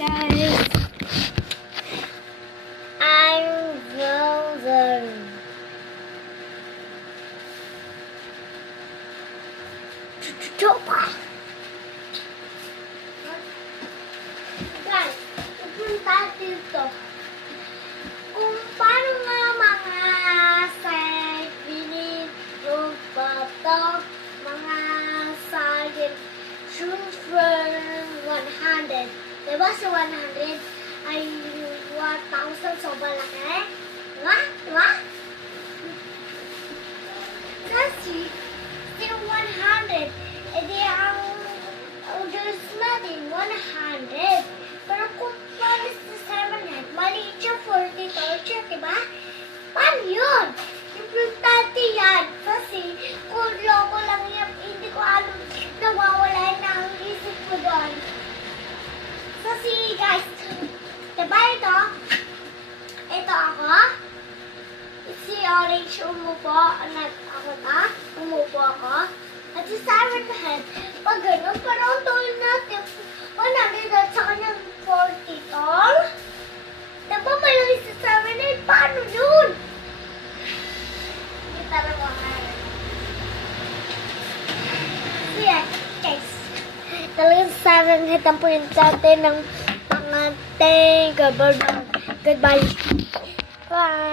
Guys, I'm Wilder. Guys, pupunta dito. Kung paano nga mga side binigog bato, mga side shoes for 100. Diba sa 100 ay 1,000 so malaki? Diba? Diba? Kasi, si 100, edi ang orders natin 100. Pero kung paano sa 700, maliit siya 40 torture, diba? Paano yun? Importante yan. Kasi kung loko lang yan, hindi ko alam, nawawala na ang isip ko doon. Kasi guys, diba ito? Ito ako. Si Orange umupo. Umupo ako. At si Simon Head, pag gano'n, parang tol natin. 100 at sa kanyang 40 tol. Diba malaki si Simon Head? Paano yun? Hindi talaga kaya. So yeah, guys. Talagang si Simon Head ang punyente ng mga goodbye. Bye.